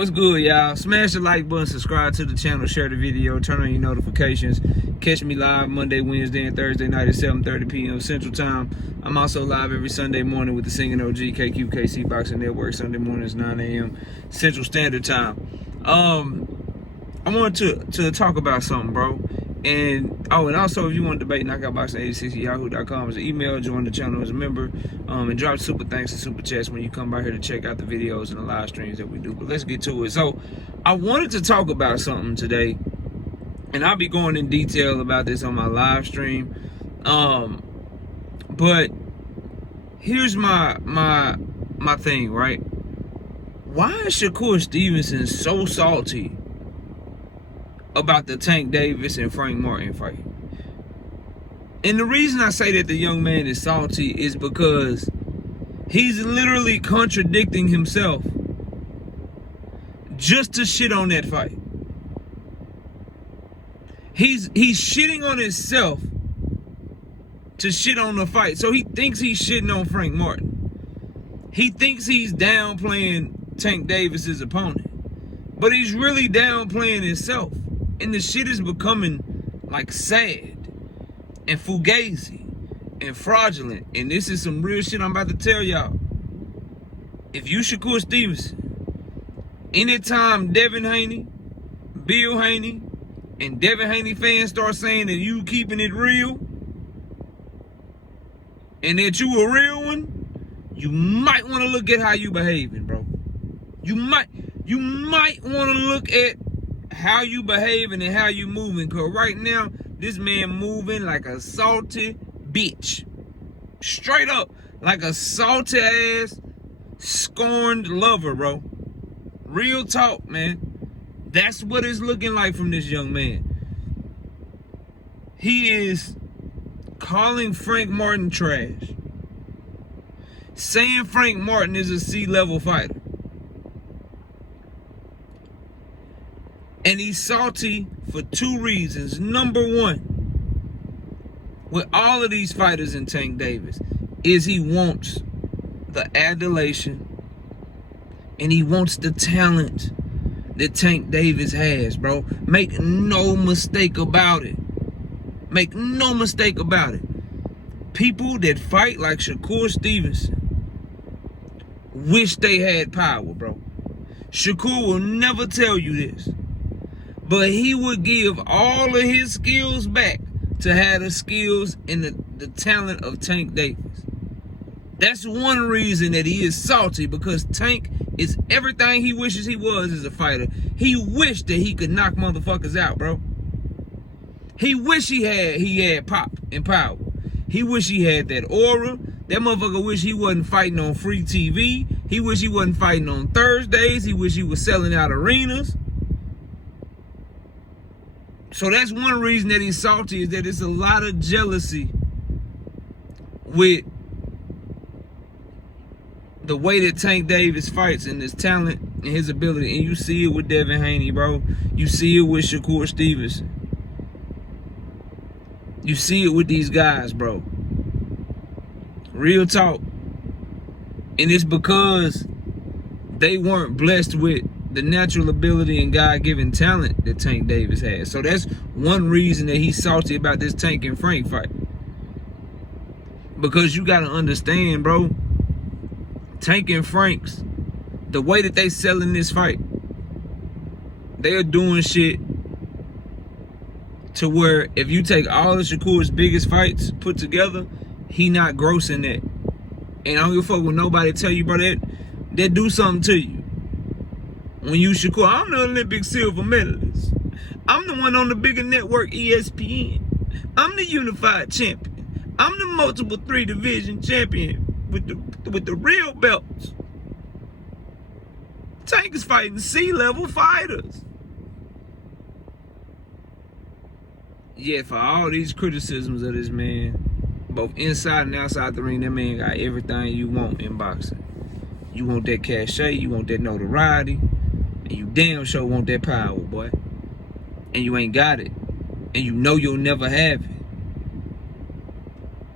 what's good, y'all? Smash the like button, subscribe to the channel, share the video, turn on your notifications. Catch me live Monday, Wednesday, and Thursday night at 7:30 p.m. Central Time. I'm also live every Sunday morning with the Singing OG KQKC Boxing Network. Sunday mornings 9 a.m. Central Standard Time. I wanted to talk about something, bro. And also, if you want to debate, knockoutboxing86@yahoo.com is an email. Join the channel as a member, and drop super thanks and super chats when you come by here to check out the videos and the live streams that we do. But let's get to it. So, I wanted to talk about something today, and I'll be going in detail about this on my live stream. But here's my thing, right? Why is Shakur Stevenson so salty about the Tank Davis and Frank Martin fight? And the reason I say that the young man is salty is because he's literally contradicting himself just to shit on that fight. He's shitting on himself to shit on the fight. So he thinks he's shitting on Frank Martin. He thinks he's downplaying Tank Davis's opponent, but he's really downplaying himself. And the shit is becoming like sad and fugazi and fraudulent. And this is some real shit I'm about to tell y'all. If you Shakur Stevenson, anytime Devin Haney, Bill Haney, and Devin Haney fans start saying that you keeping it real and that you a real one, you might want to look at how you behaving, bro. You might want to look at how you behaving and how you moving, because right now this man moving like a salty bitch, straight up like a salty ass scorned lover, bro. Real talk, man. That's what it's looking like from this young man. He is calling Frank Martin trash, saying Frank Martin is a C-level fighter. And he's salty for two reasons. Number one, with all of these fighters in Tank Davis, is he wants the adulation and he wants the talent that Tank Davis has, bro. Make no mistake about it. Make no mistake about it. People that fight like Shakur Stevenson wish they had power, bro. Shakur will never tell you this, but he would give all of his skills back to have the skills and the talent of Tank Davis. That's one reason that he is salty, because Tank is everything he wishes he was as a fighter. He wished that he could knock motherfuckers out, bro. He wish he had pop and power. He wish he had that aura. That motherfucker wish he wasn't fighting on free TV. He wish he wasn't fighting on Thursdays. He wish he was selling out arenas. So that's one reason that he's salty, is that it's a lot of jealousy with the way that Tank Davis fights and his talent and his ability. And you see it with Devin Haney, bro. You see it with Shakur Stevenson. You see it with these guys, bro. Real talk. And it's because they weren't blessed with the natural ability and God-given talent that Tank Davis has. So that's one reason that he's salty about this Tank and Frank fight. Because you got to understand, bro, Tank and Frank's, the way that they selling this fight, they are doing shit to where if you take all of Shakur's biggest fights put together, he not grossing that. And I don't give a fuck when nobody tell you, bro, that do something to you. When you Shakur, I'm the Olympic silver medalist. I'm the one on the bigger network, ESPN. I'm the unified champion. I'm the multiple 3-division champion with the real belts. Tank is fighting C-level fighters. Yeah, for all these criticisms of this man, both inside and outside the ring, that man got everything you want in boxing. You want that cachet, you want that notoriety, and you damn sure want that power, boy. And you ain't got it. And you know you'll never have it.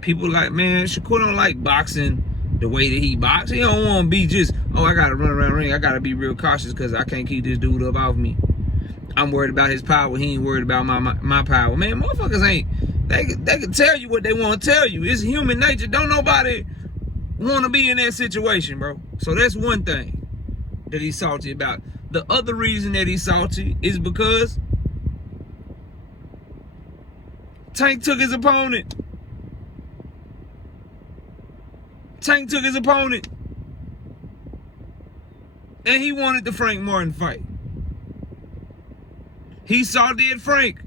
People like, man, Shakur don't like boxing the way that he box. He don't want to be just, oh, I got to run around the ring. I got to be real cautious because I can't keep this dude up off me. I'm worried about his power. He ain't worried about my power. Man, motherfuckers ain't. They can tell you what they want to tell you. It's human nature. Don't nobody want to be in that situation, bro. So that's one thing that he's salty about. The other reason that he's salty is because Tank took his opponent. Tank took his opponent. And he wanted the Frank Martin fight. He salty at Frank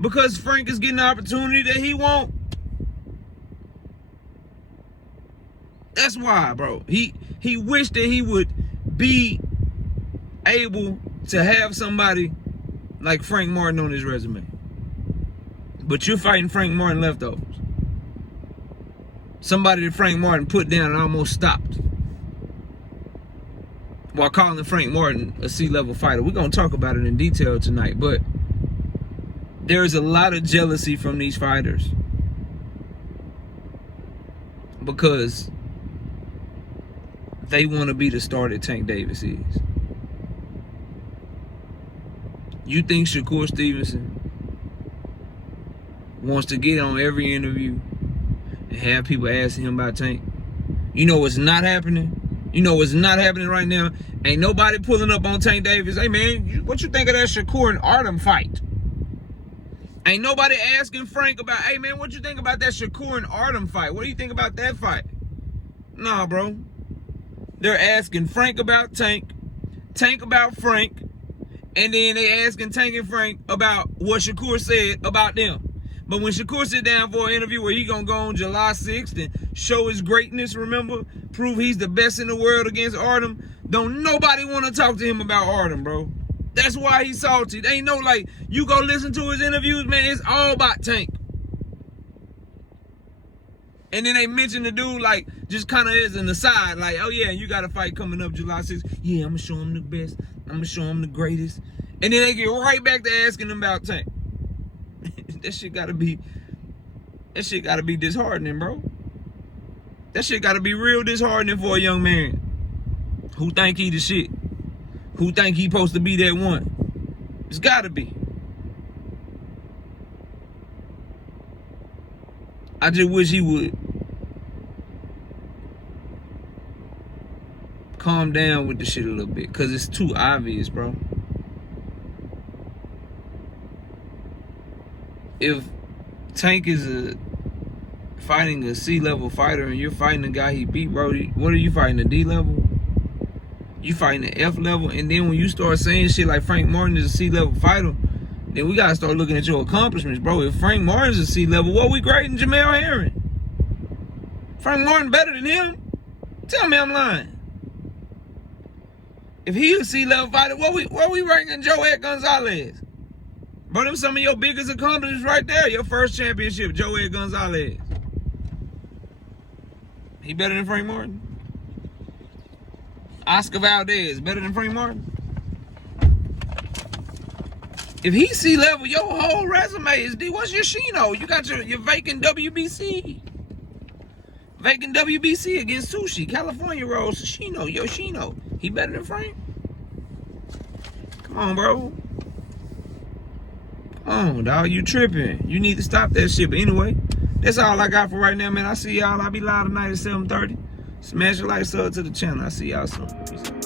because Frank is getting the opportunity that he won't. That's why, bro. He wished that he would be able to have somebody like Frank Martin on his resume. But you're fighting Frank Martin leftovers. Somebody that Frank Martin put down and almost stopped while calling Frank Martin a C-level fighter. We're going to talk about it in detail tonight, but there's a lot of jealousy from these fighters because they want to be the star that Tank Davis is. You think Shakur Stevenson wants to get on every interview and have people asking him about Tank? You know what's not happening? You know what's not happening right now? Ain't nobody pulling up on Tank Davis. Hey, man, what you think of that Shakur and Artem fight? Ain't nobody asking Frank about, hey, man, what you think about that Shakur and Artem fight? What do you think about that fight? Nah, bro. They're asking Frank about Tank, Tank about Frank, and then they asking Tank and Frank about what Shakur said about them. But when Shakur sit down for an interview where he gonna go on July 6th and show his greatness, remember, prove he's the best in the world against Artem, don't nobody want to talk to him about Artem, bro. That's why he's salty. They ain't no, like, you go listen to his interviews, man, it's all about Tank. And then they mention the dude, like, just kind of as an aside, like, oh yeah, you got a fight coming up July 6th. Yeah, I'm gonna show him the best. I'm gonna show him the greatest. And then they get right back to asking him about Tank. That shit gotta be disheartening, bro. That shit gotta be real disheartening for a young man who think he the shit, who think he supposed to be that one. It's gotta be. I just wish he would calm down with the shit a little bit, cause it's too obvious, bro. If Tank is fighting a C-level fighter and you're fighting the guy he beat, bro, what are you fighting, the D-level? You fighting the F-level? And then when you start saying shit like Frank Martin is a C-level fighter, then we gotta start looking at your accomplishments, bro. If Frank Martin's a C-level, what we grading Jamel Herring? Frank Martin better than him? Tell me I'm lying. If he a C-level fighter, what we ranking Joel Gonzalez? Bro, them some of your biggest accomplishments right there. Your first championship, Joel Gonzalez. He better than Frank Martin? Oscar Valdez better than Frank Martin? If he's C-level, your whole resume is D. What's your Shino? You got your vacant WBC. Vacant WBC against Sushi. California rolls. Shino, Yoshino. He better than Frank? Come on, bro. Come on, dog. You tripping. You need to stop that shit. But anyway, that's all I got for right now, man. I see y'all. I'll be live tonight at 7:30. Smash a like, sub to the channel. I see y'all soon. Peace out.